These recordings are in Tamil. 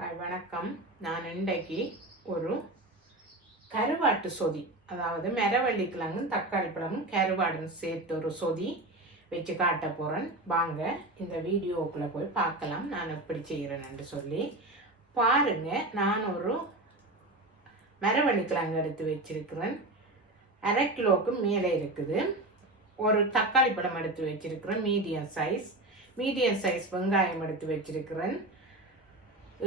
ஹாய் வணக்கம். நான் இன்றைக்கு ஒரு கருவாட்டு சொதி, அதாவது மரவள்ளிக்கிழங்கும் தக்காளி பழமும் கருவாடும் சேர்த்து ஒரு சொதி வச்சு காட்ட போகிறேன். வாங்க இந்த வீடியோக்குள்ளே போய் பார்க்கலாம் நான் எப்படி செய்கிறேன்னு சொல்லி பாருங்க. நான் ஒரு மரவள்ளிக்கிழங்கு எடுத்து வச்சிருக்கிறேன், 1/2 கிலோவுக்கு மேலே இருக்குது. ஒரு தக்காளி பழம் எடுத்து வச்சிருக்கிறேன், மீடியம் சைஸ் வெங்காயம் எடுத்து வச்சிருக்கிறேன்,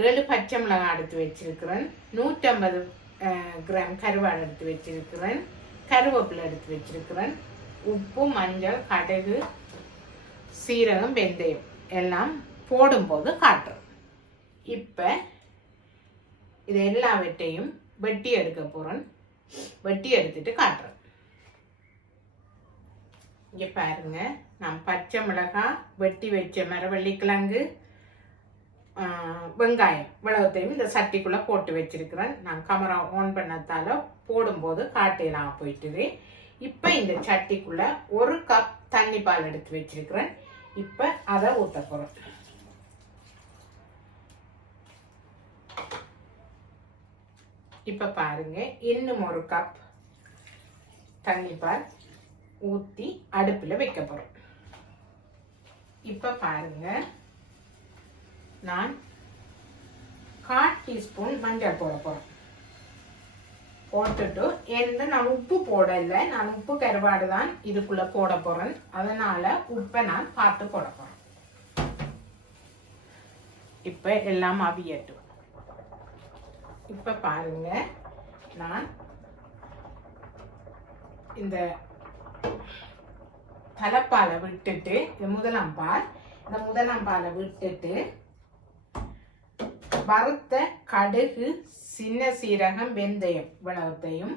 7 பச்சை மிளகாய் எடுத்து வச்சிருக்கிறேன், 150 கிராம் கருவாடு எடுத்து வச்சிருக்கிறேன், கருவேப்பிலை எடுத்து வச்சிருக்கிறேன், உப்பு, மஞ்சள், கடுகு, சீரகம், வெந்தயம் எல்லாம் போடும்போது காட்டுறேன். இப்போ இது எல்லாவற்றையும் வெட்டி எடுக்க போகிறேன். வெட்டி எடுத்துட்டு காட்டுறேன். இங்கே பாருங்க, நான் பச்சை மிளகாய், வெட்டி வச்ச மரவள்ளிக்கிழங்கு, வெங்காயம் இவ்வளவுத்தையும் இந்த சட்டிக்குள்ளே போட்டு வச்சிருக்கிறேன். நான் கேமரா ஆன் பண்ணதால போடும்போது காட்டலாம் போயிட்டுது. இப்போ இந்த சட்டிக்குள்ளே 1 கப் தண்ணி பால் எடுத்து வச்சிருக்கிறேன். இப்போ அதை ஊற்ற போகிறேன். இப்போ பாருங்க, இன்னும் 1 கப் தண்ணி பால் ஊற்றி அடுப்பில் வைக்க போகிறோம். இப்போ பாருங்க, நான் 1/4 டீஸ்பூன் மஞ்சள் போட போகிறேன். போட்டுட்டு நான் உப்பு போடலை, நான் உப்பு கருவாடு தான் இதுக்குள்ளே போட போகிறேன். அதனால் உப்பை நான் பார்த்து போட போகிறேன். இப்போ எல்லாம் அவியட்டும். இப்போ பாருங்க, நான் இந்த தலைப்பாலை விட்டுட்டு, முதலாம் பாலை விட்டுட்டு வறுத்த கடுகு, சின்ன சீரகம், வெந்தயம் இவ்வளவுத்தையும்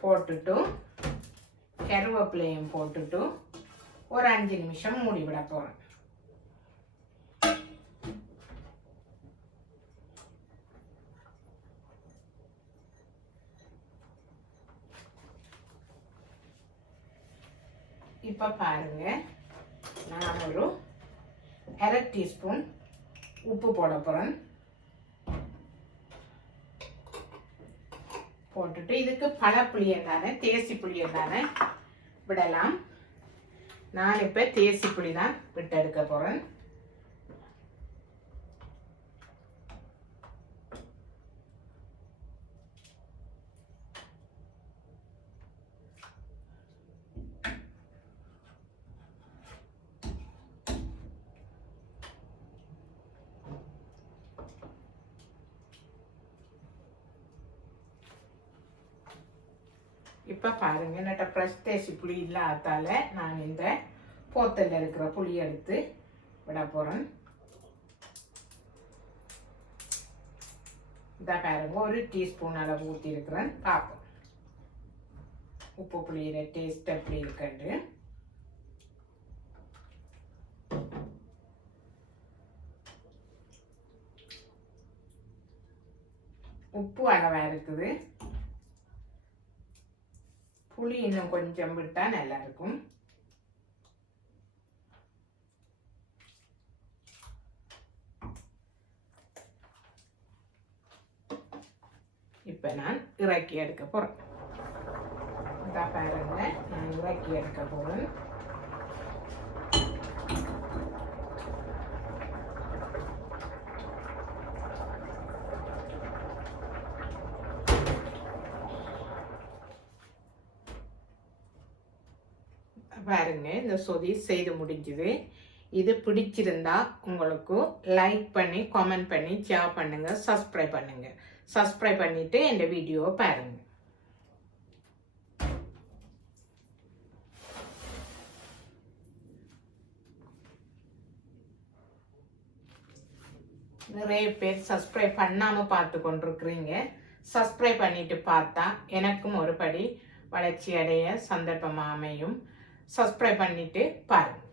போட்டுட்டு கருவேப்பிலையும் போட்டுட்டு ஒரு 5 நிமிஷம் மூடி விட போறேன். இப்ப பாருங்க, நான் ஒரு 1/2 டீஸ்பூன் உப்பு போட போறேன். போட்டுட்டு இதுக்கு பழப்புளியை தானே, தேசி புளியை தானே விடலாம். நான் இப்ப தேசி புளி தான் விட்டு எடுக்க போறேன். இப்போ பாருங்க, என்னட்ட ஃப்ரெஷ் தேசி புளி இல்லாதால நான் இந்த போத்தலில் இருக்கிற புளி எடுத்து விட போகிறேன். இதை பாருங்க, 1 டீஸ்பூன் அளவு ஊற்றி இருக்கிறேன். பார்ப்போம் உப்பு புளியில டேஸ்ட் எப்படி இருக்குண்டு. உப்பு அளவாக இருக்குது. புளி இன்னும் கொஞ்சம் விட்டா நல்லா இருக்கும். இப்ப நான் இறக்கி எடுக்க போறேன். பாருங்க, நான் இறக்கி எடுக்க போறேன். பாருங்க, இந்த சொதி செய்து முடிஞ்சுது. இது பிடிச்சிருந்தா உங்களுக்கு லைக் பண்ணி, கமெண்ட் பண்ணி, ஷேர் பண்ணுங்க, சப்ஸ்கிரைப் பண்ணிட்டு இந்த வீடியோவை பாருங்க. நிறைய பேர் சப்ஸ்கிரைப் பண்ணாம பார்த்து கொண்டிருக்கிறீங்க. சப்ஸ்கிரைப் பண்ணிட்டு பார்த்தா எனக்கும் ஒருபடி வளர்ச்சி அடைய சந்தர்ப்பமாக அமையும். சப்ஸ்கிரைப் பண்ணிட்டு பாருங்க.